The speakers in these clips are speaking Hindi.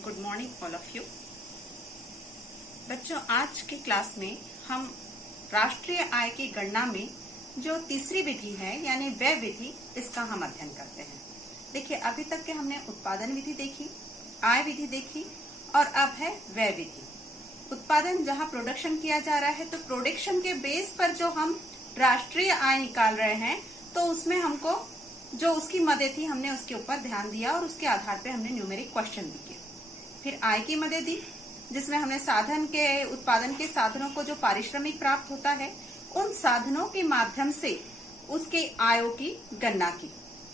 Good morning all of you. बच्चों, आज के क्लास में हम राष्ट्रीय आय की गणना में जो तीसरी विधि है यानी व्यय विधि, इसका हम अध्ययन करते हैं। देखिए, अभी तक के हमने उत्पादन विधि देखी, आय विधि देखी और अब है व्यय विधि। उत्पादन जहां प्रोडक्शन किया जा रहा है, तो प्रोडक्शन के बेस पर जो हम राष्ट्रीय आय निकाल रहे हैं, तो उसमें हमको जो उसकी मदद थी हमने उसके ऊपर ध्यान दिया और उसके आधार पे हमने न्यूमेरिक क्वेश्चन भी किए। फिर आय की मदद दी, जिसमें हमने साधन के उत्पादन के साधनों को जो पारिश्रमिक प्राप्त होता है, उन साधनों के माध्यम से उसके आयों की गणना की,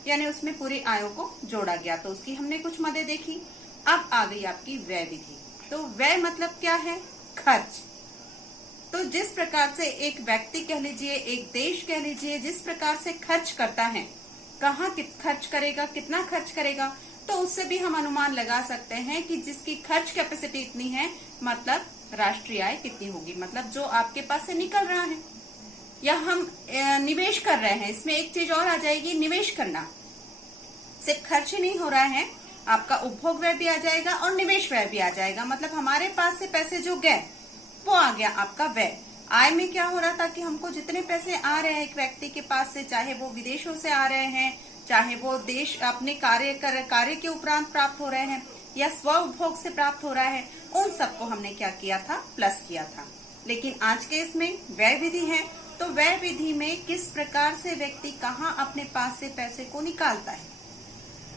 यानी उसमें पूरी आयों को जोड़ा गया, तो उसकी हमने कुछ मदद देखी। अब आ गई आपकी व्यय विधि। तो व्यय मतलब क्या है? खर्च। तो जिस प्रकार से एक व्यक्ति कह लीजिए, एक देश कह लीजिए, जिस प्रकार से खर्च करता है, कहाँ खर्च करेगा, कितना खर्च करेगा, तो उससे भी हम अनुमान लगा सकते हैं कि जिसकी खर्च कैपेसिटी इतनी है, मतलब राष्ट्रीय आय कितनी होगी, मतलब जो आपके पास से निकल रहा है या हम निवेश कर रहे हैं। इसमें एक चीज और आ जाएगी, निवेश करना। सिर्फ खर्च ही नहीं हो रहा है, आपका उपभोग व्यय भी आ जाएगा और निवेश व्यय भी आ जाएगा। मतलब हमारे पास से पैसे जो गए वो आ गया आपका व्यय। आय में क्या हो रहा था कि हमको जितने पैसे आ रहे हैं एक व्यक्ति के पास से, चाहे वो विदेशों से आ रहे हैं, चाहे वो देश अपने कार्य के उपरांत प्राप्त हो रहे हैं या स्व उपभोग से प्राप्त हो रहा है, उन सबको हमने क्या किया था? प्लस किया था। लेकिन आज के इसमें व्यय विधि है, तो व्यय विधि में किस प्रकार से व्यक्ति कहाँ अपने पास से पैसे को निकालता है।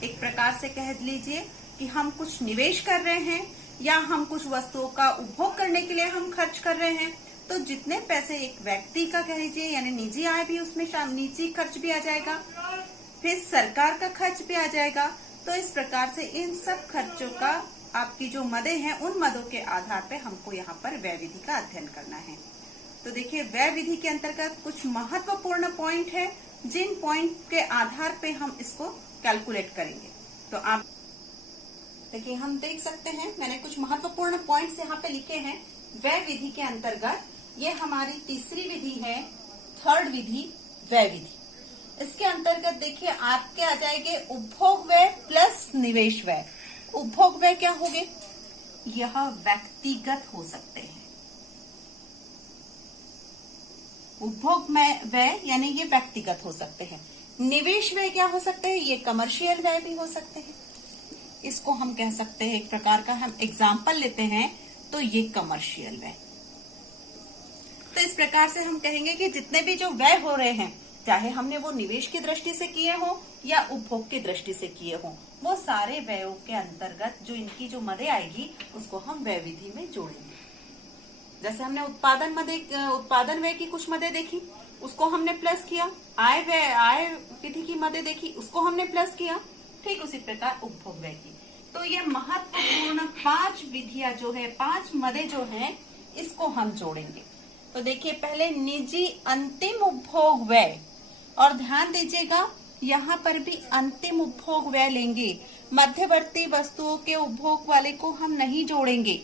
एक प्रकार से कह लीजिए कि हम कुछ निवेश कर रहे हैं या हम कुछ वस्तुओं का उपभोग करने के लिए हम खर्च कर रहे हैं, तो जितने पैसे एक व्यक्ति का कह लीजिए, यानी निजी आय भी उसमें निजी खर्च भी आ जाएगा, फिर सरकार का खर्च भी आ जाएगा। तो इस प्रकार से इन सब खर्चों का आपकी जो मदें हैं, उन मदों के आधार पे हमको यहाँ पर व्यय विधि का अध्ययन करना है। तो देखिए, व्यय विधि के अंतर्गत कुछ महत्वपूर्ण पॉइंट है, जिन पॉइंट के आधार पे हम इसको कैलकुलेट करेंगे। तो आप देखिए, हम देख सकते हैं, मैंने कुछ महत्वपूर्ण पॉइंट्स यहाँ पे लिखे हैं व्यय विधि के अंतर्गत। ये हमारी तीसरी विधि है, थर्ड विधि, व्यय विधि। इसके अंतर्गत देखिए आपके आ जाएंगे उपभोग व्यय प्लस निवेश व्यय। उपभोग व्यय क्या होंगे? यह व्यक्तिगत हो सकते हैं। उपभोग व्यय यानी ये व्यक्तिगत हो सकते हैं। निवेश व्यय क्या हो सकते हैं? ये कमर्शियल व्यय भी हो सकते हैं। इसको हम कह सकते हैं, एक प्रकार का हम एग्जाम्पल लेते हैं तो ये कमर्शियल व्यय। तो इस प्रकार से हम कहेंगे कि जितने भी जो व्यय हो रहे हैं, चाहे हमने वो निवेश की दृष्टि से किए हो या उपभोग की दृष्टि से किए हो, वो सारे व्ययों के अंतर्गत जो इनकी जो मदें आएगी उसको हम व्यय विधि में जोड़ेंगे। जैसे हमने उत्पादन व्यय की कुछ मदें देखी, उसको हमने प्लस किया। आय विधि की मदें देखी, उसको हमने प्लस किया। ठीक उसी प्रकार उपभोग व्यय की। तो ये महत्वपूर्ण 5 विधियां जो है, 5 मदें जो हैं, इसको हम जोड़ेंगे। तो देखिए, पहले निजी अंतिम उपभोग व्यय, और ध्यान दीजिएगा यहाँ पर भी अंतिम उपभोग व्यय लेंगे। मध्यवर्ती वस्तुओं के उपभोग वाले को हम नहीं जोड़ेंगे,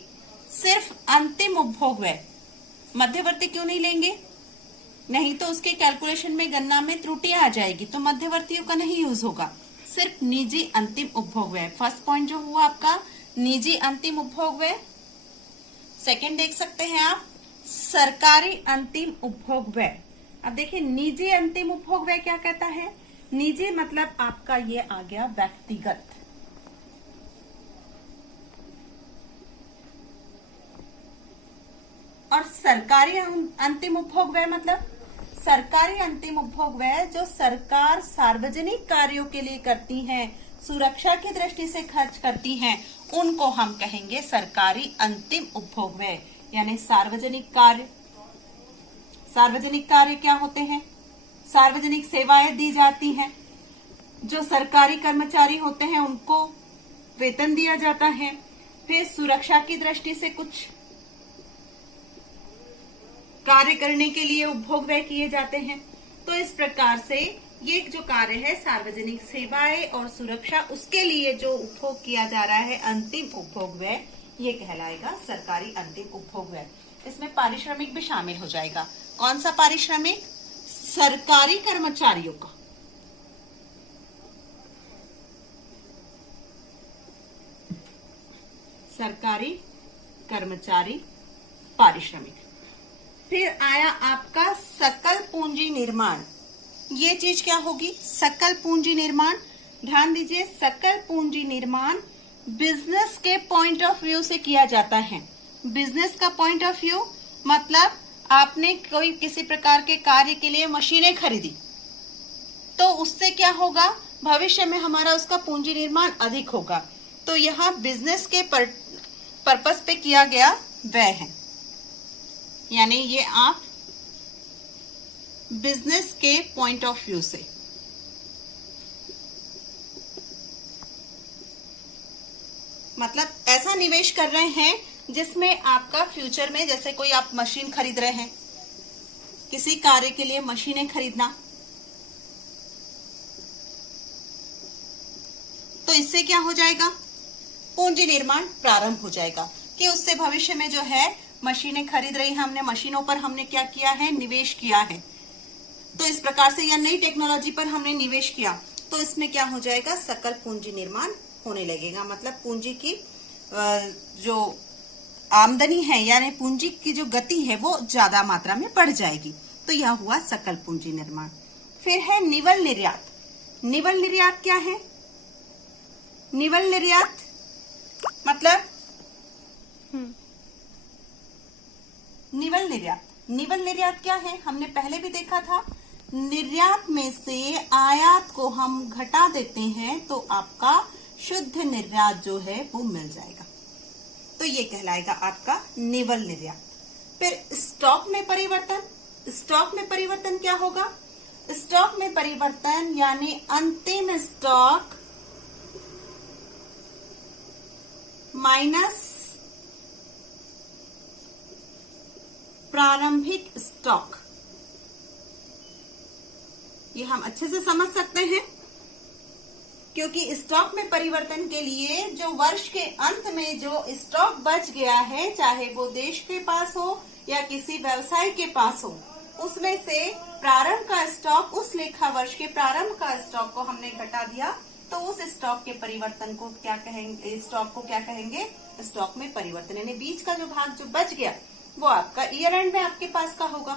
सिर्फ अंतिम उपभोग व्यय। मध्यवर्ती क्यों नहीं लेंगे? नहीं तो उसके कैलकुलेशन में, गणना में त्रुटियां आ जाएगी, तो मध्यवर्तियों का नहीं यूज होगा, सिर्फ निजी अंतिम उपभोग व्यय। फर्स्ट पॉइंट जो हुआ आपका निजी अंतिम उपभोग व्यय। सेकंड देख सकते हैं आप, सरकारी अंतिम उपभोग व्यय। अब देखिए, निजी अंतिम उपभोग व्यय क्या कहता है? निजी मतलब आपका ये आ गया व्यक्तिगत, और सरकारी अंतिम उपभोग व्यय मतलब सरकारी अंतिम उपभोग व्यय जो सरकार सार्वजनिक कार्यों के लिए करती है, सुरक्षा की दृष्टि से खर्च करती हैं, उनको हम कहेंगे सरकारी अंतिम उपभोग व्यय। यानी सार्वजनिक कार्य। सार्वजनिक कार्य क्या होते हैं? सार्वजनिक सेवाएं दी जाती हैं, जो सरकारी कर्मचारी होते हैं उनको वेतन दिया जाता है। फिर सुरक्षा की दृष्टि से कुछ कार्य करने के लिए उपभोग व्यय किए जाते हैं। तो इस प्रकार से ये जो कार्य है, सार्वजनिक सेवाएं और सुरक्षा, उसके लिए जो उपभोग किया जा रहा है अंतिम उपभोग व्यय, ये कहलाएगा सरकारी अंतिम उपभोग व्यय। इसमें पारिश्रमिक भी शामिल हो जाएगा। कौन सा पारिश्रमिक? सरकारी कर्मचारियों का। सरकारी कर्मचारी पारिश्रमिक। फिर आया आपका सकल पूंजी निर्माण। ये चीज क्या होगी? सकल पूंजी निर्माण। ध्यान दीजिए, सकल पूंजी निर्माण बिजनेस के पॉइंट ऑफ व्यू से किया जाता है। बिजनेस का पॉइंट ऑफ व्यू मतलब आपने कोई किसी प्रकार के कार्य के लिए मशीनें खरीदी, तो उससे क्या होगा? भविष्य में हमारा उसका पूंजी निर्माण अधिक होगा। तो यहाँ बिजनेस के पर्पस पे किया गया व्यय है, यानी ये आप बिजनेस के पॉइंट ऑफ व्यू से। मतलब ऐसा निवेश कर रहे हैं जिसमें आपका फ्यूचर में, जैसे कोई आप मशीन खरीद रहे हैं, किसी कार्य के लिए मशीनें खरीदना, तो इससे क्या हो जाएगा? पूंजी निर्माण प्रारंभ हो जाएगा कि उससे भविष्य में जो है मशीनें खरीद रही हैं, हमने मशीनों पर हमने क्या किया है? निवेश किया है। तो इस प्रकार से, या नई टेक्नोलॉजी पर हमने निवेश किया, तो इसमें क्या हो जाएगा? सकल पूंजी निर्माण होने लगेगा। मतलब पूंजी की जो आमदनी है, यानी पूंजी की जो गति है, वो ज्यादा मात्रा में बढ़ जाएगी। तो यह हुआ सकल पूंजी निर्माण। फिर है निवल निर्यात। निवल निर्यात क्या है? निवल निर्यात मतलब निवल निर्यात क्या है? हमने पहले भी देखा था, निर्यात में से आयात को हम घटा देते हैं तो आपका शुद्ध निर्यात जो है वो मिल जाएगा। तो ये कहलाएगा आपका निवल निर्यात। फिर स्टॉक में परिवर्तन। स्टॉक में परिवर्तन क्या होगा? स्टॉक में परिवर्तन यानी अंतिम स्टॉक माइनस प्रारंभिक स्टॉक। ये हम अच्छे से समझ सकते हैं, क्योंकि स्टॉक में परिवर्तन के लिए जो वर्ष के अंत में जो स्टॉक बच गया है, चाहे वो देश के पास हो या किसी व्यवसाय के पास हो, उसमें से प्रारंभ का स्टॉक, उस लेखा वर्ष के प्रारंभ का स्टॉक को हमने घटा दिया, तो उस स्टॉक के परिवर्तन को क्या कहेंगे? स्टॉक को क्या कहेंगे? स्टॉक में परिवर्तन। यानी बीच का जो भाग जो बच गया वो आपका ईयर एंड में आपके पास का होगा।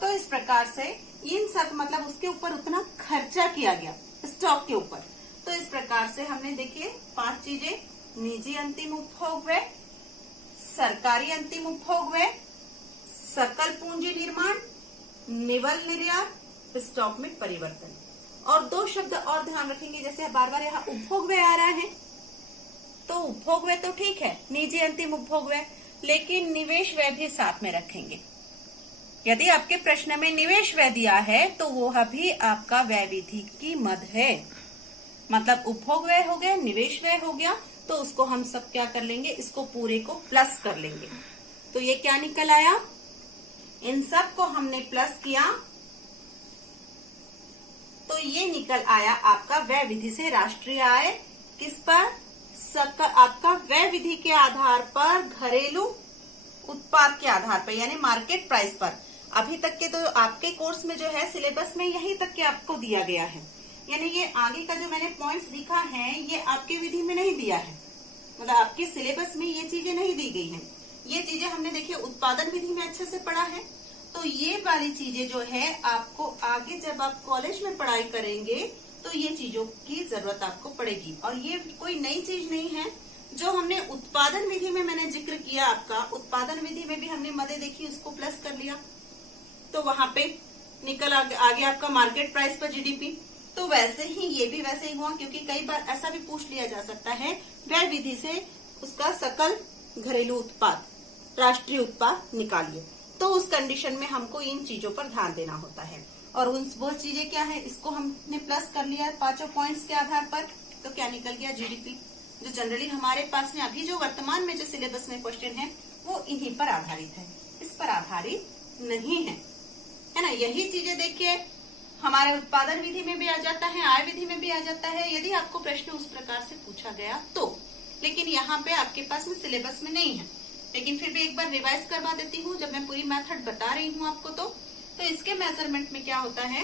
तो इस प्रकार से इन सब, मतलब उसके ऊपर उतना खर्चा किया गया स्टॉक के ऊपर। तो इस प्रकार से हमने देखिए 5 चीजें, निजी अंतिम उपभोग व्यय, सरकारी अंतिम उपभोग व्यय, सकल पूंजी निर्माण, निवल निर्यात, स्टॉक में परिवर्तन। और 2 शब्द और ध्यान रखेंगे, जैसे बार बार यहाँ उपभोग व्यय आ रहा है, तो उपभोग व्यय तो ठीक है, निजी अंतिम उपभोग व्यय, लेकिन निवेश व्यय भी साथ में रखेंगे। यदि आपके प्रश्न में निवेश व्यय दिया है तो वो भी आपका व्यय विधि की मद है। मतलब उपभोग व्यय हो गया, निवेश व्यय हो गया, तो उसको हम सब क्या कर लेंगे? इसको पूरे को प्लस कर लेंगे। तो ये क्या निकल आया? इन सब को हमने प्लस किया तो ये निकल आया आपका व्यय विधि से राष्ट्रीय आय। किस पर? आपका व्यय विधि के आधार पर, घरेलू उत्पाद के आधार पर, यानी मार्केट प्राइस पर। अभी तक के तो आपके कोर्स में जो है सिलेबस में यही तक के आपको दिया गया है, यानी ये आगे का जो मैंने पॉइंट्स लिखा है ये आपके विधि में नहीं दिया है। मतलब आपके सिलेबस में ये चीजें नहीं दी गई हैं। ये चीजें हमने देखिए उत्पादन विधि में अच्छे से पढ़ा है। तो ये वाली चीजें जो है आपको आगे जब आप कॉलेज में पढ़ाई करेंगे तो ये चीजों की जरूरत आपको पड़ेगी। और ये कोई नई चीज नहीं है, जो हमने उत्पादन विधि में मैंने जिक्र किया आपका, उत्पादन विधि में भी हमने मदे देखी, उसको प्लस कर लिया तो वहां पे निकल आगे आपका मार्केट प्राइस पर जीडीपी। तो वैसे ही ये भी वैसे ही हुआ, क्योंकि कई बार ऐसा भी पूछ लिया जा सकता है व्यय विधि से उसका सकल घरेलू उत्पाद, राष्ट्रीय उत्पाद निकालिए। तो उस कंडीशन में हमको इन चीजों पर ध्यान देना होता है। और वो चीजें क्या है, इसको हमने प्लस कर लिया 5 पॉइंट्स के आधार पर, तो क्या निकल गया? जीडीपी। जो जनरली हमारे पास में अभी जो वर्तमान में जो सिलेबस में क्वेश्चन है वो इन्हीं पर आधारित है, इस पर आधारित नहीं है ना। यही चीजें देखिए हमारे उत्पादन विधि में भी आ जाता है, आय विधि में भी आ जाता है, यदि आपको प्रश्न उस प्रकार से पूछा गया तो। लेकिन यहाँ पे आपके पास में सिलेबस में नहीं है, लेकिन फिर भी एक बार रिवाइज करवा देती हूँ जब मैं पूरी मेथड बता रही हूँ आपको। तो इसके मेजरमेंट में क्या होता है,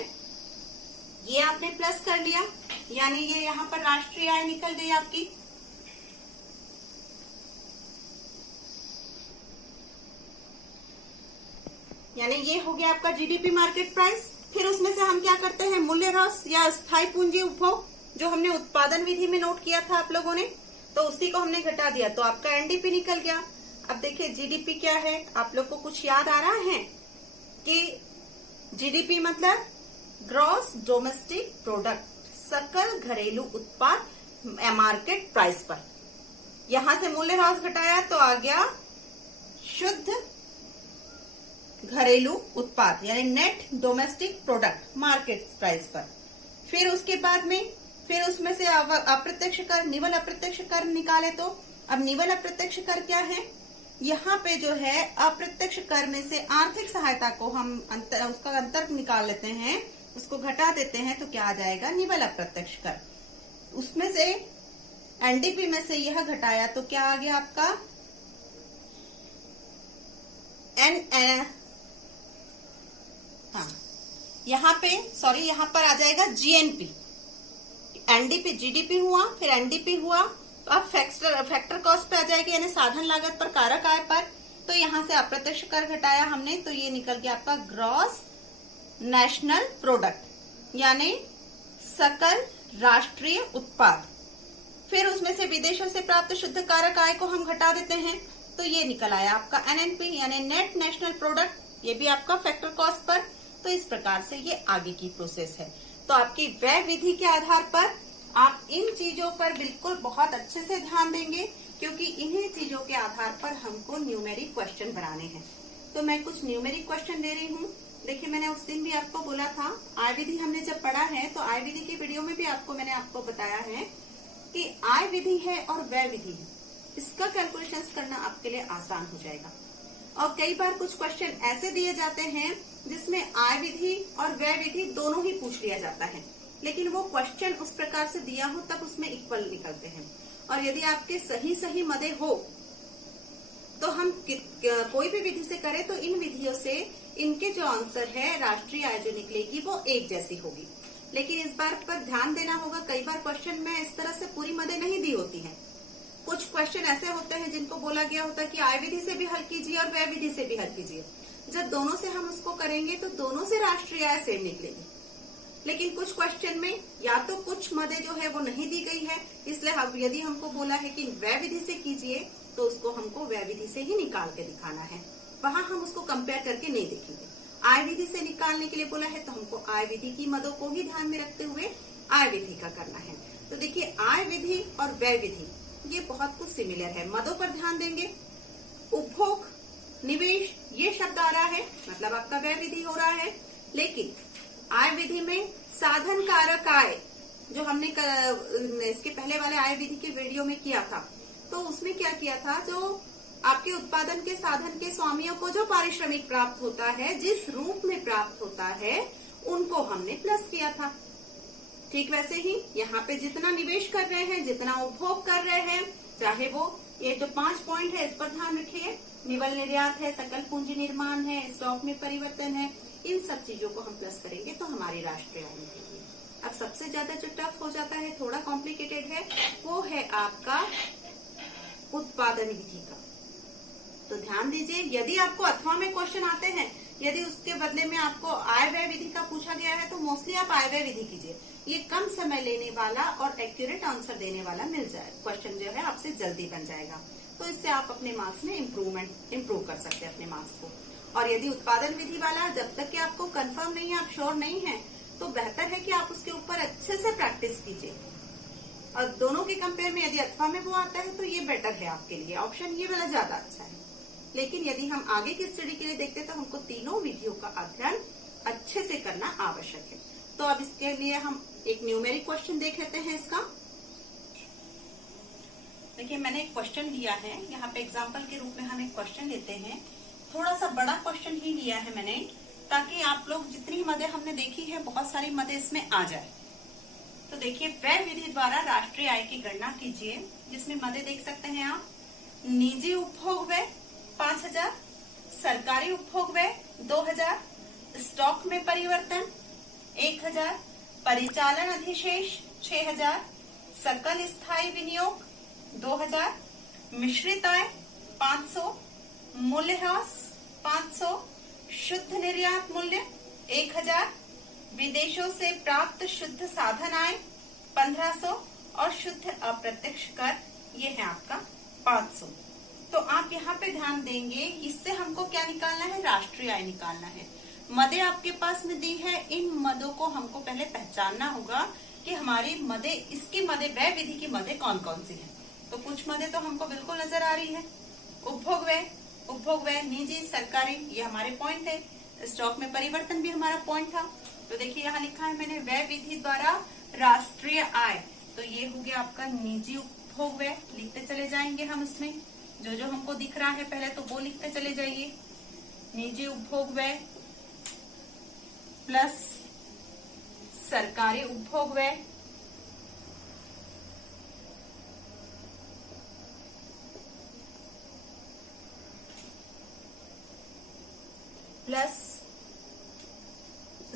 ये आपने प्लस कर लिया, यानी ये यहाँ पर राष्ट्रीय आय निकल गई आपकी। यानी ये हो गया आपका जीडीपी मार्केट प्राइस। फिर उसमें से हम क्या करते हैं, मूल्यह्रास या स्थायी पूंजी उपभोग, जो हमने उत्पादन विधि में नोट किया था आप लोगों ने, तो उसी को हमने घटा दिया, तो आपका एनडीपी निकल गया। अब देखिए जीडीपी क्या है, आप लोग को कुछ याद आ रहा है कि जीडीपी मतलब ग्रॉस डोमेस्टिक प्रोडक्ट, सकल घरेलू उत्पाद मार्केट प्राइस पर। यहां से मूल्यह्रास घटाया तो आ गया शुद्ध घरेलू उत्पाद यानी net domestic product market price पर। फिर उसके बाद में फिर उसमें से अप्रत्यक्ष कर, निवल अप्रत्यक्ष कर निकाले, तो अब निवल अप्रत्यक्ष कर क्या है, यहाँ पे जो है अप्रत्यक्ष कर में से आर्थिक सहायता को हम उसका अंतर निकाल लेते हैं, उसको घटा देते हैं, तो क्या आ जाएगा, निवल अप्रत्यक्ष कर। उसमें से एनडीपी में से यह घटाया तो क्या आ गया आपका यहाँ पर आ जाएगा जीएनपी। एनडीपी जीडीपी हुआ, फिर एनडीपी हुआ, तो अब फैक्टर कॉस्ट पे आ जाएगी, यानी साधन लागत पर, कारक आय पर। तो यहाँ से अप्रत्यक्ष कर घटाया हमने, तो ये निकल गया आपका ग्रॉस नेशनल प्रोडक्ट यानी सकल राष्ट्रीय उत्पाद। फिर उसमें से विदेशों से प्राप्त शुद्ध कारक आय को हम घटा देते हैं, तो ये निकल आया आपका एनएनपी यानी नेट नेशनल प्रोडक्ट, ये भी आपका फैक्टर कॉस्ट पर। तो इस प्रकार से ये आगे की प्रोसेस है। तो आपकी व्यय विधि के आधार पर आप इन चीजों पर बिल्कुल बहुत अच्छे से ध्यान देंगे, क्योंकि इन्हीं चीजों के आधार पर हमको न्यूमेरिक क्वेश्चन बनाने हैं। तो मैं कुछ न्यूमेरिक क्वेश्चन दे रही हूँ। देखिए मैंने उस दिन भी आपको बोला था, आय विधि हमने जब पढ़ा है तो आय विधि की वीडियो में भी मैंने आपको बताया है कि आय विधि है और व्यय विधि है, इसका कैलकुलेशंस करना आपके लिए आसान हो जाएगा। और कई बार कुछ क्वेश्चन ऐसे दिए जाते हैं जिसमें आय विधि और व्यय विधि दोनों ही पूछ लिया जाता है, लेकिन वो क्वेश्चन उस प्रकार से दिया हो तब उसमें इक्वल निकलते हैं। और यदि आपके सही मदे हो तो हम कोई भी विधि से करें तो इन विधियों से इनके जो आंसर है राष्ट्रीय आय जो निकलेगी वो एक जैसी होगी। लेकिन इस बार पर ध्यान देना होगा, कई बार क्वेश्चन में इस तरह से पूरी मदे नहीं दी होती हैं। कुछ क्वेश्चन ऐसे होते हैं जिनको बोला गया होता है कि आय विधि से भी हल कीजिए और व्यय विधि से भी हल कीजिए। जब दोनों से हम उसको करेंगे तो दोनों से राष्ट्रीय आय सेम निकलेगी। लेकिन कुछ क्वेश्चन में या तो कुछ मदे जो है वो नहीं दी गई है, इसलिए यदि हमको बोला है कि व्यय विधि से कीजिए तो उसको हमको व्यय विधि से ही निकाल के दिखाना है, वहां हम उसको कंपेयर करके नहीं देखेंगे। आय विधि से निकालने के लिए बोला है तो हमको आय विधि की मदों को ही ध्यान में रखते हुए आय विधि का करना है। तो देखिए आय विधि और व्यय विधि ये बहुत कुछ सिमिलर है। मदों पर ध्यान देंगे, उपभोग, निवेश ये शब्द आ रहा है, मतलब आपका व्यय विधि हो रहा है। लेकिन आय विधि में साधन कारक आय जो हमने इसके पहले वाले आय विधि के वीडियो में किया था, तो उसमें क्या किया था, जो आपके उत्पादन के साधन के स्वामियों को जो पारिश्रमिक प्राप्त होता है, जिस रूप में प्राप्त होता है, उनको हमने प्लस किया था। ठीक वैसे ही यहाँ पे जितना निवेश कर रहे हैं, जितना उपभोग कर रहे हैं, चाहे वो ये जो 5 पॉइंट है इस पर ध्यान रखिए, निवल निर्यात है, सकल पूंजी निर्माण है, स्टॉक में परिवर्तन है, इन सब चीजों को हम प्लस करेंगे तो हमारी राष्ट्रीय आय निकलेगी। अब सबसे ज्यादा जो टफ हो जाता है, थोड़ा कॉम्प्लिकेटेड है, वो है आपका उत्पादन विधि का। तो ध्यान दीजिए, यदि आपको अथवा में क्वेश्चन आते हैं, यदि उसके बदले में आपको आय व्यय विधि का पूछा गया है तो मोस्टली आप आय व्यय विधि कीजिए। ये कम समय लेने वाला और एक्यूरेट आंसर देने वाला मिल जाए, क्वेश्चन जो है आपसे जल्दी बन जाएगा। तो इससे आप अपने मार्क्स में इम्प्रूव कर सकते हैं अपने मार्क्स को। और यदि उत्पादन विधि वाला जब तक कि आपको कंफर्म नहीं है, आप श्योर नहीं है, तो बेहतर है कि आप उसके ऊपर अच्छे से प्रैक्टिस कीजिए। और दोनों के कंपेयर में यदि अथवा में वो आता है तो ये बेटर है आपके लिए, ऑप्शन ये वाला ज्यादा अच्छा है। लेकिन यदि हम आगे की स्टडी के लिए देखते हैं तो हमको तीनों विधियों का अध्ययन अच्छे से करना आवश्यक है। तो अब इसके लिए हम एक न्यूमेरिक क्वेश्चन देख लेते हैं इसका। देखिए मैंने एक क्वेश्चन दिया है, यहाँ पे एग्जाम्पल के रूप में हम एक क्वेश्चन लेते हैं। थोड़ा सा बड़ा क्वेश्चन ही लिया है मैंने, ताकि आप लोग जितनी मदे हमने देखी है, बहुत सारी मदे इसमें आ जाए। तो देखिए, व्यय विधि द्वारा राष्ट्रीय आय की गणना कीजिए, जिसमें मदे देख सकते हैं आप। निजी उपभोग व्यय 5000, सरकारी उपभोग व्यय 2000, स्टॉक में परिवर्तन 1000, परिचालन अधिशेष 6000, सकल स्थायी विनियोग 2000, मिश्रित आय 500, मूल्यह्रास 500, शुद्ध निर्यात मूल्य 1000, विदेशों से प्राप्त शुद्ध साधन आय 1500 और शुद्ध अप्रत्यक्ष कर ये है आपका 500। तो आप यहाँ पे ध्यान देंगे, इससे हमको क्या निकालना है, राष्ट्रीय आय निकालना है। मदें आपके पास में दी है, इन मदों को हमको पहले पहचानना होगा कि हमारी मदें, इसकी मदें, व्यय विधि की मदें कौन कौन सी है। तो कुछ मदें तो हमको बिल्कुल नजर आ रही है। उपभोग व्यय, निजी, सरकारी, ये हमारे पॉइंट है। स्टॉक में परिवर्तन भी हमारा पॉइंट था। तो देखिए यहाँ लिखा है मैंने, व्यय विधि द्वारा राष्ट्रीय आय, तो ये हो गया आपका निजी उपभोग व्यय। लिखते चले जाएंगे हम इसमें जो जो हमको दिख रहा है, पहले तो वो लिखते चले जाइए। निजी उपभोग व्यय प्लस सरकारी उपभोग व्यय प्लस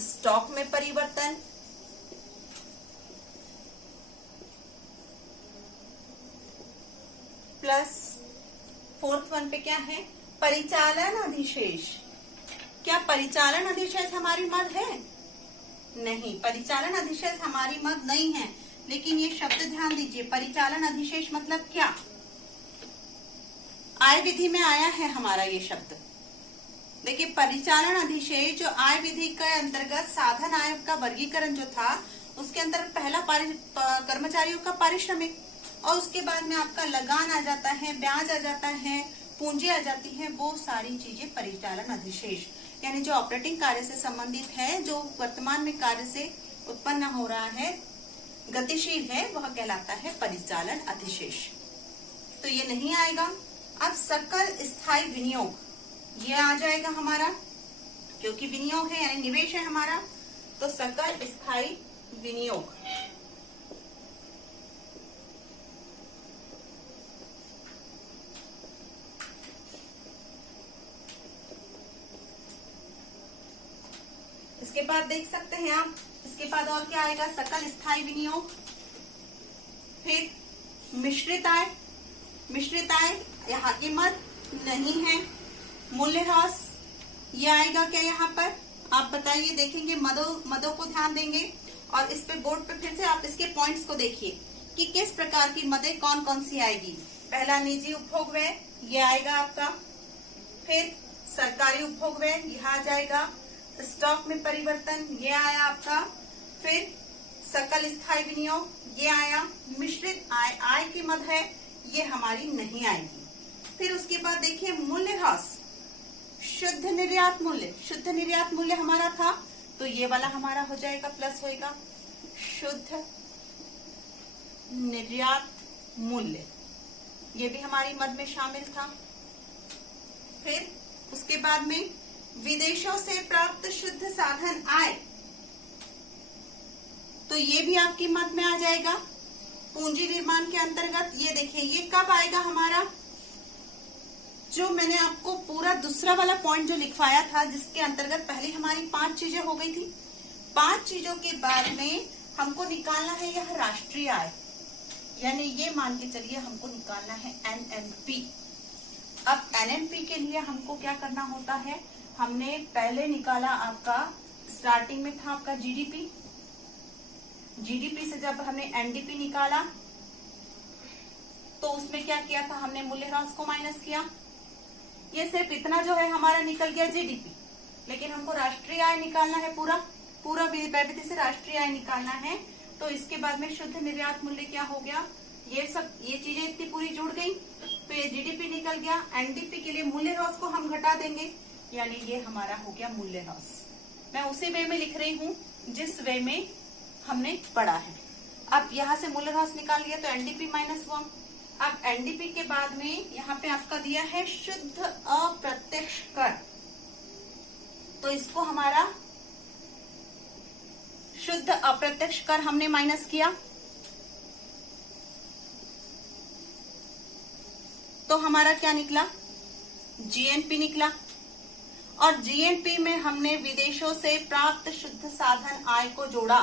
स्टॉक में परिवर्तन प्लस फोर्थ वन पे क्या है, परिचालन अधिशेष। क्या परिचालन अधिशेष हमारी मद है? नहीं, परिचालन अधिशेष हमारी मद नहीं है। लेकिन ये शब्द ध्यान दीजिए, परिचालन अधिशेष मतलब क्या, आय विधि में आया है हमारा ये शब्द। देखिए परिचालन अधिशेष जो आय विधि के अंतर्गत साधन आय का वर्गीकरण जो था, उसके अंतर्गत पहला कर्मचारियों का पारिश्रमिक, और उसके बाद में आपका लगान आ जाता है, ब्याज आ जाता है, पूंजी आ जाती है, वो सारी चीजें परिचालन अधिशेष, यानी जो ऑपरेटिंग कार्य से संबंधित है, जो वर्तमान में कार्य से उत्पन्न हो रहा है, गतिशील है, वह कहलाता है परिचालन अधिशेष। तो ये नहीं आएगा। अब सकल स्थायी विनियोग ये आ जाएगा हमारा, क्योंकि विनियोग है यानी निवेश है हमारा, तो सकल स्थायी विनियोग। इसके बाद देख सकते हैं आप, इसके बाद और क्या आएगा, सकल स्थायी विनियोग, फिर मिश्रित आय। मिश्रित आय यहाँ की मद नहीं है। मूल्यह्रास ये आएगा क्या यहाँ पर, आप बताइए, देखेंगे मदों को ध्यान देंगे, और इस पे बोर्ड पे फिर से आप इसके पॉइंट्स को देखिए कि किस प्रकार की मदें कौन कौन सी आएगी। पहला निजी उपभोग व्यय ये आएगा आपका, फिर सरकारी उपभोग व्यय यहाँ आ जाएगा, स्टॉक में परिवर्तन ये आया आपका, फिर सकल स्थायी विनियोग ये आया, मिश्रित आय, आय की मद है, ये हमारी नहीं आएगी। फिर उसके बाद देखिए मूल्यह्रास, शुद्ध निर्यात मूल्य, शुद्ध निर्यात मूल्य हमारा था, तो ये वाला हमारा हो जाएगा प्लस होएगा, शुद्ध निर्यात मूल्य, ये भी हमारी मद में शामिल था। फिर उसके बाद में विदेशों से प्राप्त शुद्ध साधन आय, तो ये भी आपकी मद में आ जाएगा। पूंजी निर्माण के अंतर्गत ये देखिए, ये कब आएगा हमारा, जो मैंने आपको पूरा दूसरा वाला पॉइंट जो लिखवाया था, जिसके अंतर्गत पहले हमारी 5 चीजें हो गई थी। 5 चीजों के बाद में हमको निकालना है यह राष्ट्रीय आय, यानी ये मान के चलिए हमको निकालना है एनएमपी। अब एनएमपी के लिए हमको क्या करना होता है, हमने पहले निकाला आपका, स्टार्टिंग में था आपका जीडीपी, जीडीपी से जब हमने एनडीपी निकाला तो उसमें क्या किया था, हमने मूल्यह्रास को माइनस किया। ये सिर्फ इतना जो है हमारा निकल गया जीडीपी, लेकिन हमको राष्ट्रीय आय निकालना है, पूरा व्यय विधि से राष्ट्रीय आय निकालना है। तो इसके बाद में शुद्ध निर्यात मूल्य क्या हो गया, ये चीजें इतनी पूरी जुड़ गई, तो ये जीडीपी निकल गया। एनडीपी के लिए मूल्यह्रास को हम घटा देंगे, यानी ये हमारा हो गया मूल्यह्रास। मैं उसी वे में लिख रही हूँ जिस वे में हमने पढ़ा है। अब यहाँ से मूल्यह्रास निकाल लिया तो एनडीपी माइनस हुआ। अब एनडीपी के बाद में यहाँ पे आपका दिया है शुद्ध अप्रत्यक्ष कर, तो इसको हमारा शुद्ध अप्रत्यक्ष कर हमने माइनस किया, तो हमारा क्या निकला, जीएनपी निकला। और जीएनपी में हमने विदेशों से प्राप्त शुद्ध साधन आय को जोड़ा,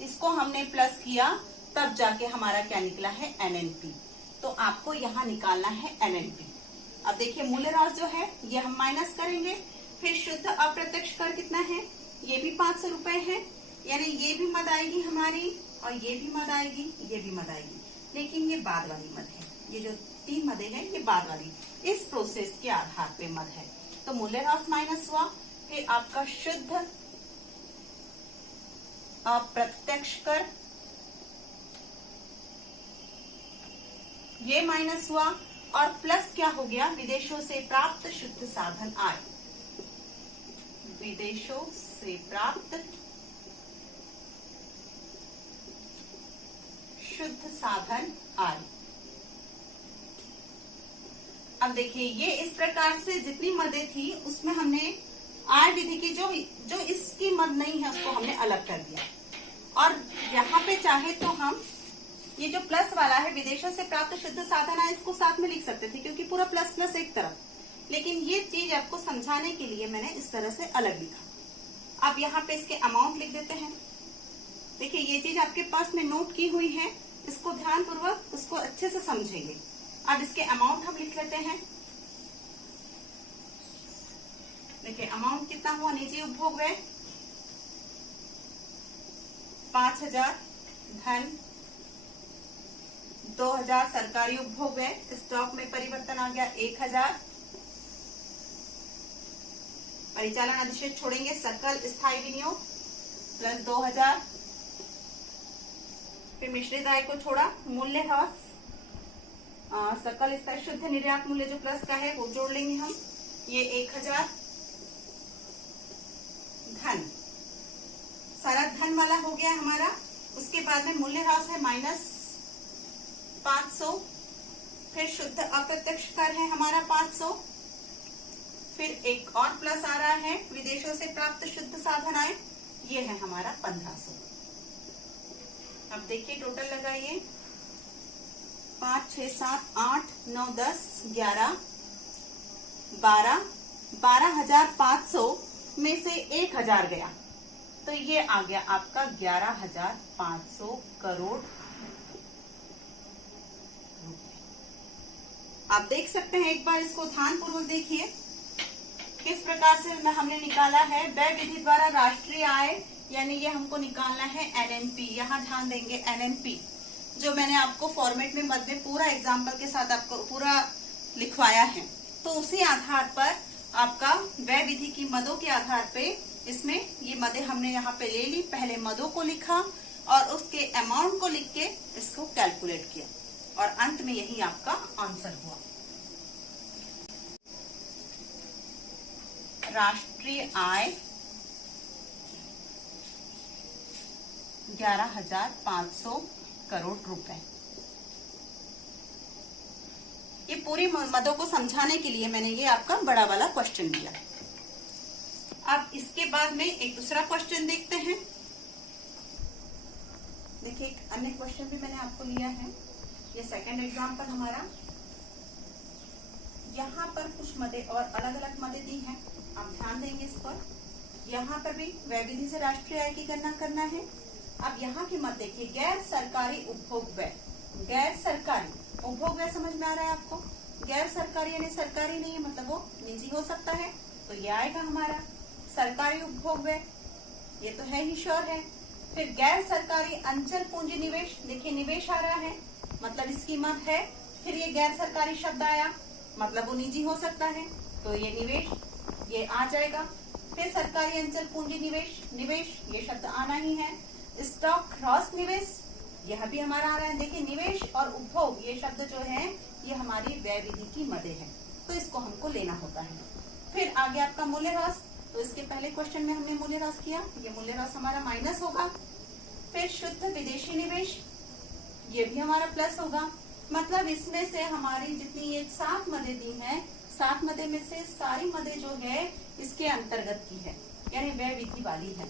इसको हमने प्लस किया, तब जाके हमारा क्या निकला है, NNP। तो आपको यहाँ निकालना है NNP। अब देखिए मूल्यह्रास जो है ये हम माइनस करेंगे, फिर शुद्ध अप्रत्यक्ष कर कितना है, ये भी 500 रुपए है, यानी ये भी मद आएगी हमारी, और ये भी मद आएगी, ये भी मद आएगी, लेकिन ये बाद वाली मद है। ये जो 3 मदें हैं ये बाद वाली, इस प्रोसेस के आधार पे मद है। तो मूल्यह्रास माइनस हुआ, फिर आपका शुद्ध अप्रत्यक्ष कर ये माइनस हुआ, और प्लस क्या हो गया, विदेशों से प्राप्त शुद्ध साधन आय। विदेशों से प्राप्त शुद्ध साधन आय। अब देखिए ये इस प्रकार से जितनी मदें थी उसमें हमने आय विधि की जो इसकी मद नहीं है उसको हमने अलग कर दिया, और यहाँ पे चाहे तो हम ये जो प्लस वाला है विदेशों से प्राप्त शुद्ध साधन आय इसको साथ में लिख सकते थे, क्योंकि पूरा प्लस प्लस एक तरफ, लेकिन ये चीज आपको समझाने के लिए मैंने इस तरह से अलग लिखा। अब यहाँ पे इसके अमाउंट लिख देते हैं। देखिए ये चीज आपके पास में नोट की हुई है, इसको ध्यान पूर्वक उसको अच्छे से समझेंगे। अब इसके अमाउंट हम लिख लेते हैं। देखिए अमाउंट कितना हुआ, निजी उपभोग व्यय 5000, धन 2000, सरकारी उपभोग व्यय, स्टॉक में परिवर्तन आ गया 1000, परिचालन अधिशेष छोड़ेंगे, सकल स्थायी विनियोग प्लस 2000, फिर मिश्रित आय को छोड़ा, मूल्यह्रास, सकल स्थायी शुद्ध निर्यात मूल्य जो प्लस का है वो जोड़ लेंगे हम, ये 1000, धन, सारा धन वाला हो गया हमारा। उसके बाद में मूल्यह्रास है -500, फिर शुद्ध अप्रत्यक्ष कर है हमारा 500, फिर एक और प्लस आ रहा है विदेशों से प्राप्त शुद्ध साधन आय, ये है हमारा 1500। अब देखिए टोटल लगाइए, 5, 6, 7, 8, 9, 10, 11, 12, 12,500 में से 1000 गया, तो ये आ गया आपका 11,500 करोड़। आप देख सकते हैं, एक बार इसको ध्यानपूर्वक देखिए किस प्रकार से हमने निकाला है। व्यय विधि द्वारा राष्ट्रीय आय, यानी ये हमको निकालना है NNP। यहाँ ध्यान देंगे NNP, जो मैंने आपको फॉर्मेट में मद में पूरा एग्जाम्पल के साथ आपको पूरा लिखवाया है, तो उसी आधार पर आपका व्यय विधि की मदों के आधार पे इसमें ये मदें हमने यहाँ पे ले ली। पहले मदों को लिखा और उसके अमाउंट को लिख के इसको कैलकुलेट किया, और अंत में यही आपका आंसर हुआ। राष्ट्रीय आय 11,500 करोड़ रुपए। ये पूरी मदों को समझाने के लिए मैंने ये आपका बड़ा वाला क्वेश्चन दिया। अब इसके बाद में एक दूसरा क्वेश्चन देखते हैं। देखिए एक अन्य क्वेश्चन भी मैंने आपको लिया है, ये सेकंड एग्जाम्पल हमारा। यहाँ पर कुछ मदें और अलग अलग मदें दी हैं, आप ध्यान देंगे इस पर। यहाँ पर भी व्यय विधि से राष्ट्रीय आय की गणना करना है। अब यहाँ की मत देखिए, गैर सरकारी उपभोग व्यय। गैर सरकारी उपभोग व्यय समझ में आ रहा है आपको? गैर सरकारी यानी सरकारी नहीं है, मतलब वो निजी हो सकता है, तो ये आएगा हमारा सरकारी उपभोग व्यय, ये तो है ही श्योर है। फिर गैर सरकारी अंचल पूंजी निवेश, देखिए निवेश आ रहा है, मतलब इसकी मत है। फिर ये गैर सरकारी शब्द आया, मतलब वो निजी हो सकता है, तो ये निवेश ये आ जाएगा। फिर सरकारी अंचल पूंजी निवेश, निवेश ये शब्द आना ही है। स्टॉक क्रॉस निवेश, यह भी हमारा आ रहा है। देखिए निवेश और उपभोग ये शब्द जो है ये हमारी व्यय विधि की मदें हैं, तो इसको हमको लेना होता है। फिर आगे आपका मूल्यह्रास, तो इसके पहले क्वेश्चन में हमने मूल्यह्रास किया, ये मूल्यह्रास हमारा माइनस होगा। फिर शुद्ध विदेशी निवेश, ये भी हमारा प्लस होगा। मतलब इसमें से हमारी जितनी ये 7 मदें दी हैं, 7 मदें में से सारी मदें जो है इसके अंतर्गत की है, यानी व्यय विधि वाली है,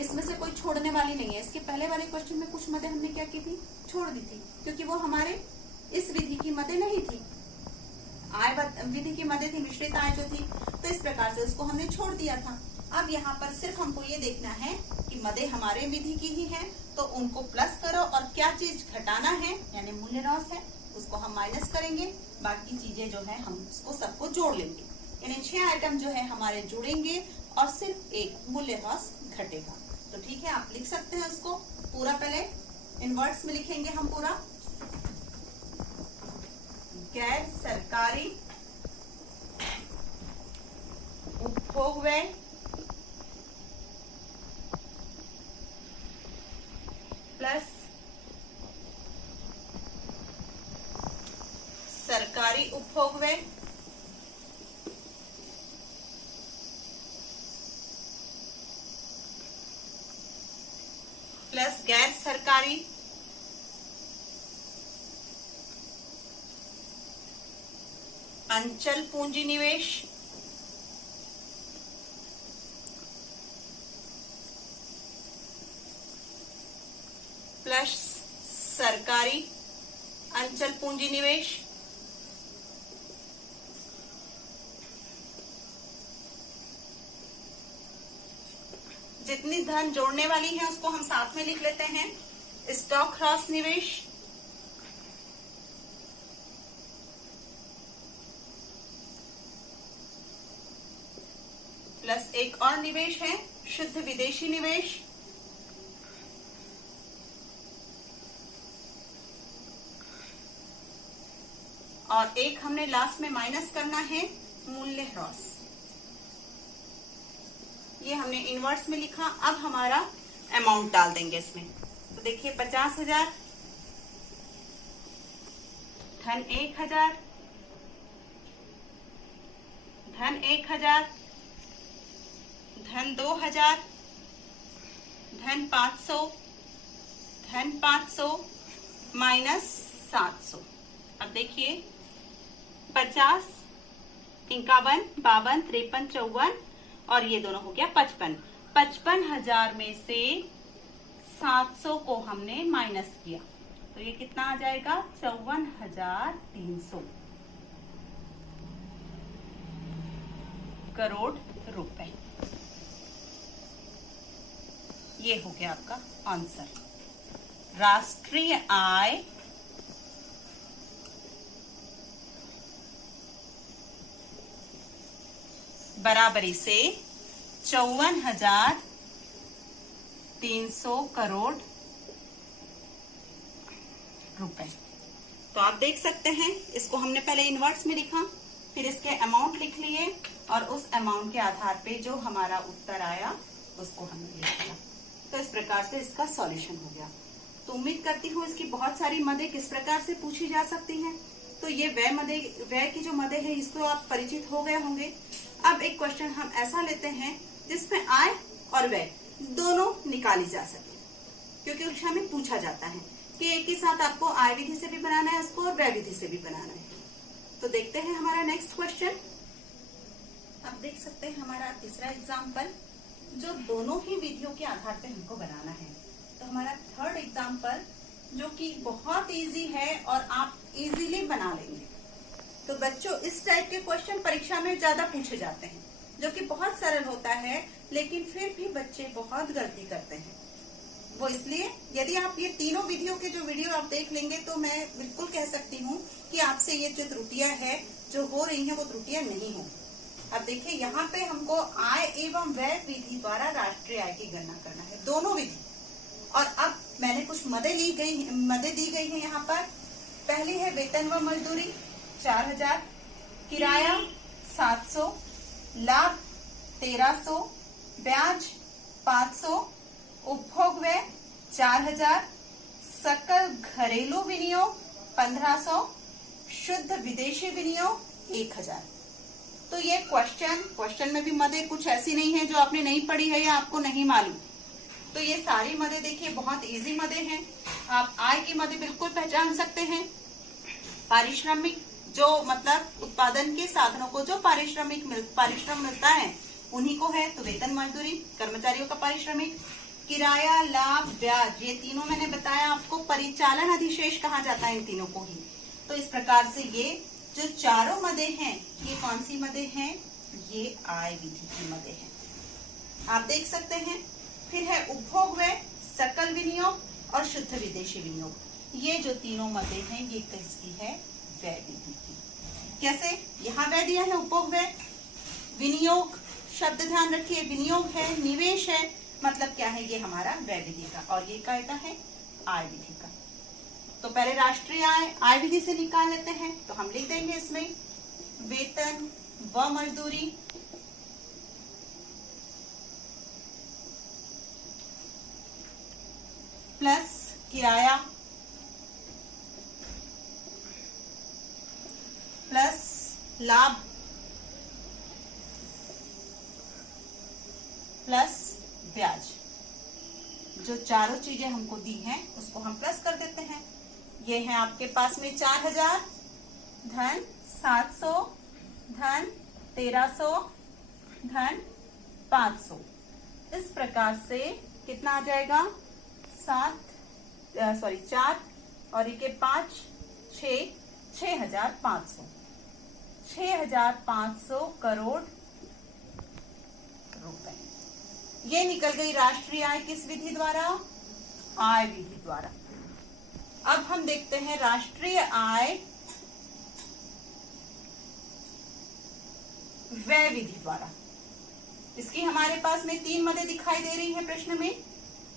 इसमें से कोई छोड़ने वाली नहीं है। इसके पहले वाले क्वेश्चन में कुछ मदें हमने क्या की थी, छोड़ दी थी, क्योंकि वो हमारे इस विधि की मदें नहीं थी, आय विधि की मदें थी, मिश्रित आय जो थी, तो इस प्रकार से उसको हमने छोड़ दिया था। अब यहाँ पर सिर्फ हमको ये देखना है कि मदे हमारे विधि की ही है, तो उनको प्लस करो और क्या चीज घटाना है यानी मूल्य ह्रास है उसको हम माइनस करेंगे, बाकी चीजें जो है हम उसको सबको जोड़ लेंगे। यानी 6 आइटम जो है हमारे जुड़ेंगे और सिर्फ एक मूल्य ह्रास घटेगा। तो ठीक है, आप लिख सकते हैं उसको पूरा। पहले इनवर्ट्स में लिखेंगे हम पूरा। गैर सरकारी उपभोग व्यय प्लस सरकारी उपभोग व्यय प्लस गैर सरकारी अंचल पूंजी निवेश प्लस सरकारी अंचल पूंजी निवेश जितनी धन जोड़ने वाली है उसको हम साथ में लिख लेते हैं। स्टॉक ह्रास निवेश प्लस एक और निवेश है शुद्ध विदेशी निवेश और एक हमने लास्ट में माइनस करना है मूल्य ह्रास। ये हमने इनवर्स में लिखा। अब हमारा अमाउंट डाल देंगे इसमें। तो देखिए 50,000 धन 1,000 धन 1,000 धन 2,000 धन 500 धन 500 माइनस 700। अब देखिए 50, 51, 52, 53, 54 और ये दोनों हो गया 55। 55,000 में से 700 को हमने माइनस किया तो ये कितना आ जाएगा 54,300 करोड़ रुपए। ये हो गया आपका आंसर। राष्ट्रीय आय बराबरी से 54,300 करोड़ रुपए। तो आप देख सकते हैं इसको हमने पहले इनवर्ट्स में लिखा, फिर इसके अमाउंट लिख लिए और उस अमाउंट के आधार पे जो हमारा उत्तर आया उसको हमने लिख दिया। तो इस प्रकार से इसका सॉल्यूशन हो गया। तो उम्मीद करती हूँ इसकी बहुत सारी मदें किस प्रकार से पूछी जा सकती हैं। तो ये व्यय की जो मदें हैं इसको आप परिचित हो गए होंगे। अब एक क्वेश्चन हम ऐसा लेते हैं जिसमें आय और व्यय दोनों निकाली जा सके, क्योंकि परीक्षा में पूछा जाता है कि एक ही साथ आपको आय विधि से भी बनाना है इसको और व्यय विधि से भी बनाना है। तो देखते हैं हमारा नेक्स्ट क्वेश्चन। अब देख सकते हैं हमारा तीसरा एग्जाम्पल जो दोनों ही विधियों के आधार पे हमको बनाना है। तो हमारा थर्ड एग्जाम्पल जो कि बहुत इजी है और आप इजीली बना लेंगे। तो बच्चों इस टाइप के क्वेश्चन परीक्षा में ज्यादा पूछे जाते हैं जो कि बहुत सरल होता है, लेकिन फिर भी बच्चे बहुत गलती करते हैं। वो इसलिए यदि आप ये तीनों विधियों के जो वीडियो आप देख लेंगे तो मैं बिल्कुल कह सकती हूँ कि आपसे ये जो त्रुटियां है जो हो रही हैं वो त्रुटियां नहीं होंगी। अब देखिए यहाँ पे हमको आय एवं व्यय विधि द्वारा राष्ट्रीय आय की गणना करना है, दोनों विधि। और अब मैंने कुछ मदें दी गई है यहाँ पर। पहली है वेतन व मजदूरी 4,000, किराया 700, लाभ 1,300, ब्याज 500, उपभोग व्यय 4,000, सकल घरेलू विनियोग 1,500, शुद्ध विदेशी विनियोग 1,000। तो ये क्वेश्चन में भी मदें कुछ ऐसी नहीं है जो आपने नहीं पढ़ी है या आपको नहीं मालूम। तो ये सारी मदें देखिए बहुत इजी मदें हैं। आप आय की मदें बिल्कुल पहचान सकते हैं। पारिश्रमिक जो मतलब उत्पादन के साधनों को जो पारिश्रम मिलता है उन्हीं को है। तो वेतन मजदूरी कर्मचारियों का पारिश्रमिक, किराया, लाभ, ब्याज ये तीनों मैंने बताया आपको परिचालन अधिशेष कहा जाता है इन तीनों को ही। तो इस प्रकार से ये जो चारों मदें हैं ये कौन सी मदें हैं? ये आय विधि की मदें हैं। आप देख सकते हैं। फिर है उपभोग व्यय, सकल विनियोग और शुद्ध विदेशी विनियोग। ये जो तीनों मदें हैं ये किसकी है? व्यय विधि की। कैसे? यहाँ व्यय दिया है उपभोग व्यय, विनियोग शब्द ध्यान रखिए, विनियोग है, निवेश है, मतलब क्या है? ये हमारा व्यय विधि का, और ये काय का है? आय विधि का। तो पहले राष्ट्रीय आय विधि से निकाल लेते हैं। तो हम लिख देंगे इसमें वेतन व मजदूरी प्लस किराया प्लस लाभ प्लस ब्याज। जो चारों चीजें हमको दी हैं उसको हम प्लस कर देते हैं। ये है आपके पास में 4000 धन 700 धन 1300 धन 500। इस प्रकार से कितना आ जाएगा? 4 और ये 5 6,500 6,500 करोड़ रुपए। ये निकल गई राष्ट्रीय आय किस विधि द्वारा? आय विधि द्वारा। अब हम देखते हैं राष्ट्रीय आय व्यय विधि द्वारा। इसकी हमारे पास में 3 मदें दिखाई दे रही है प्रश्न में,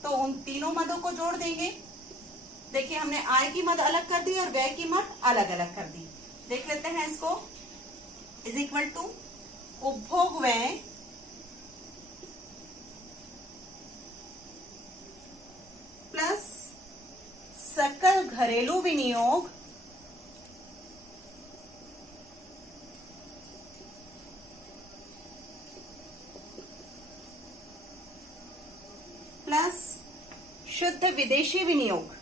तो उन तीनों मदों को जोड़ देंगे। देखिए हमने आय की मद अलग कर दी और व्यय की मद अलग अलग कर दी। देख लेते हैं इसको। इज इक्वल टू उपभोग व्यय प्लस सकल घरेलू विनियोग प्लस शुद्ध विदेशी विनियोग।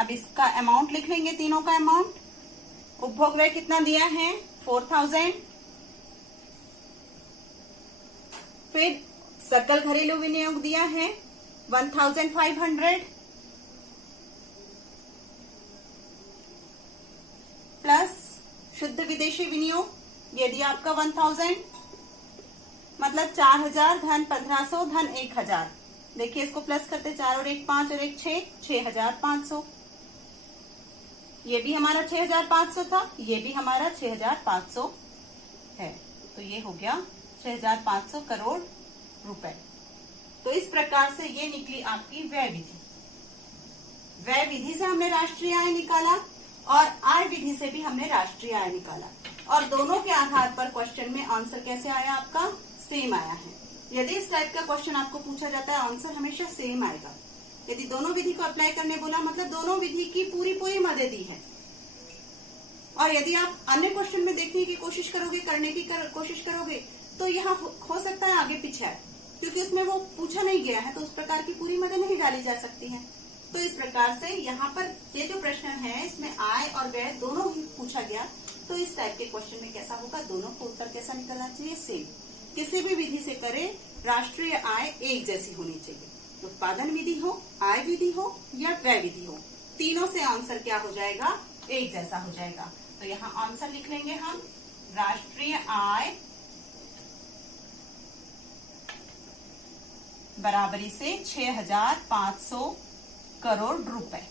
अब इसका अमाउंट लिख लेंगे, तीनों का अमाउंट। उपभोग व्यय कितना दिया है? 4000। फिर सकल घरेलू विनियोग दिया है 1500 प्लस शुद्ध विदेशी विनियोग ये दिया आपका 1000, मतलब 4000 धन 1500 धन 1000। देखिए इसको प्लस करते, 4 और 1 5 और 1 6, 6500। ये भी हमारा 6500 था, ये भी हमारा 6500 है। तो ये हो गया 6500 करोड़ रुपए। तो इस प्रकार से ये निकली आपकी व्यय विधि। व्यय विधि से हमने राष्ट्रीय आय निकाला और आय विधि से भी हमने राष्ट्रीय आय निकाला, और दोनों के आधार पर क्वेश्चन में आंसर कैसे आया? आपका सेम आया है। यदि इस टाइप का क्वेश्चन आपको पूछा जाता है आंसर हमेशा सेम आएगा। यदि दोनों विधि को अप्लाई करने बोला मतलब दोनों विधि की पूरी मदद दी है। और यदि आप अन्य क्वेश्चन में देखने की कोशिश करोगे, करने की कोशिश करोगे, तो यहाँ हो सकता है आगे पीछे आए, क्योंकि उसमें वो पूछा नहीं गया है, तो उस प्रकार की पूरी मदद नहीं डाली जा सकती है। तो इस प्रकार से यहाँ पर ये जो प्रश्न है इसमें आय और व्यय दोनों ही पूछा गया। तो इस टाइप के क्वेश्चन में कैसा होगा? दोनों को उत्तर कैसा निकलना चाहिए? सेम। किसी भी विधि से करे राष्ट्रीय आय एक जैसी होनी चाहिए। उत्पादन विधि हो, आय विधि हो या व्यय विधि हो, तीनों से आंसर क्या हो जाएगा? एक जैसा हो जाएगा। तो यहाँ आंसर लिख लेंगे हम, राष्ट्रीय आय बराबरी से 6500 करोड़ रुपए।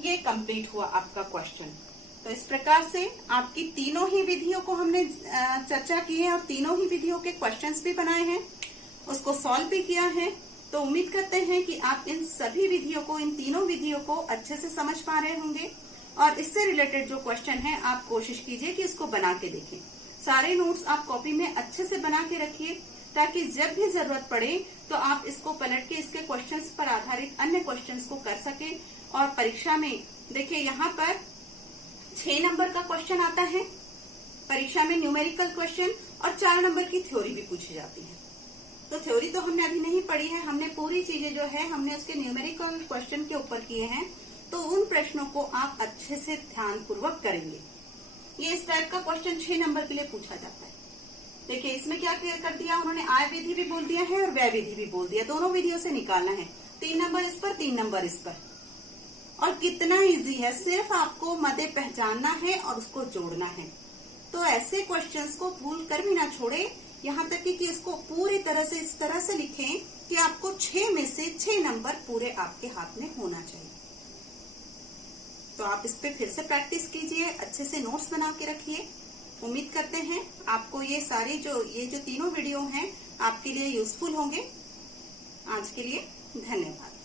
ये कंप्लीट हुआ आपका क्वेश्चन। तो इस प्रकार से आपकी तीनों ही विधियों को हमने चर्चा की है और तीनों ही विधियों के क्वेश्चंस भी बनाए हैं, उसको सॉल्व भी किया है। तो उम्मीद करते हैं कि आप इन सभी विधियों को, इन तीनों विधियों को अच्छे से समझ पा रहे होंगे, और इससे रिलेटेड जो क्वेश्चन है आप कोशिश कीजिए कि इसको बना के देखें। सारे नोट्स आप कॉपी में अच्छे से बना के रखिए, ताकि जब भी जरूरत पड़े तो आप इसको पलट के इसके क्वेश्चंस पर आधारित अन्य क्वेश्चंस को कर सकें। और परीक्षा में देखिए यहाँ पर 6 नंबर का क्वेश्चन आता है परीक्षा में, न्यूमेरिकल क्वेश्चन, और 4 नंबर की थ्योरी भी पूछी जाती है। तो थ्योरी तो हमने अभी नहीं पढ़ी है, हमने पूरी चीजें जो है हमने उसके न्यूमेरिकल क्वेश्चन के ऊपर किए हैं। तो उन प्रश्नों को आप अच्छे से ध्यान पूर्वक करेंगे। ये इस टाइप का क्वेश्चन 6 नंबर के लिए पूछा जाता है। देखिए इसमें क्या क्लियर कर दिया उन्होंने, आय विधि भी बोल दिया है और व्यय विधि भी बोल दिया, दोनों विधियों से निकालना है। 3 नंबर इस पर, 3 नंबर इस पर। और कितना इजी है, सिर्फ आपको मदे पहचानना है और उसको जोड़ना है। तो ऐसे क्वेश्चंस को भूल कर भी ना छोड़े, यहाँ तक कि इसको पूरी तरह से इस तरह से लिखें कि आपको 6 में से 6 नंबर पूरे आपके हाथ में होना चाहिए। तो आप इस पे फिर से प्रैक्टिस कीजिए, अच्छे से नोट्स बना के रखिए। उम्मीद करते हैं आपको ये जो तीनों वीडियो हैं आपके लिए यूजफुल होंगे। आज के लिए धन्यवाद।